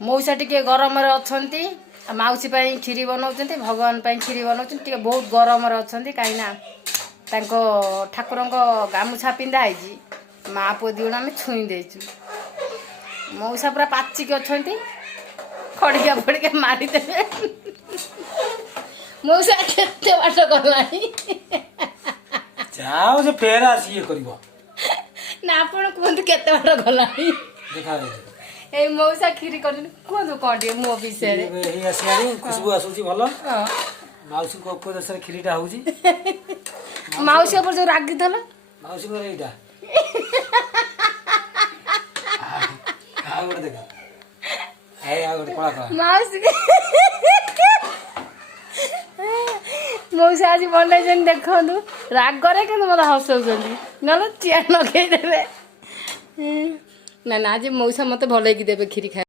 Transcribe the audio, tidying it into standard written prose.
मौसा टिके गरम अच्छी माउसी खीरी बनाऊँ भगवान खीरी बनाऊँ बहुत गरम अच्छी कहीं ठाकुर गामुछा पिंधा है माँ पुओ दिवण आम छुई देचु मौसा पूरा पाचिक अच्छा खड़िया फड़िया मारिदेवे मौसा केते बाट गलानी जाओ से फेर आसी करबो ना आपण कोन केते बाट गलानी देखा ए मौसा खीरी करनी कोन कोडी मो विषय रे ए आसी खुशबू आसुची भलो माउसी को उपदेश रे खीरीटा होउची माउसी ऊपर जो रागी थला माउसी को एटा आउर देखा ए आउर कोला का माउसी मौसा आज बनाई देखु रागरे कि मत हसौं ना चिया लगे देवे ना आज मौसा मत भल देवे खीरी खाए।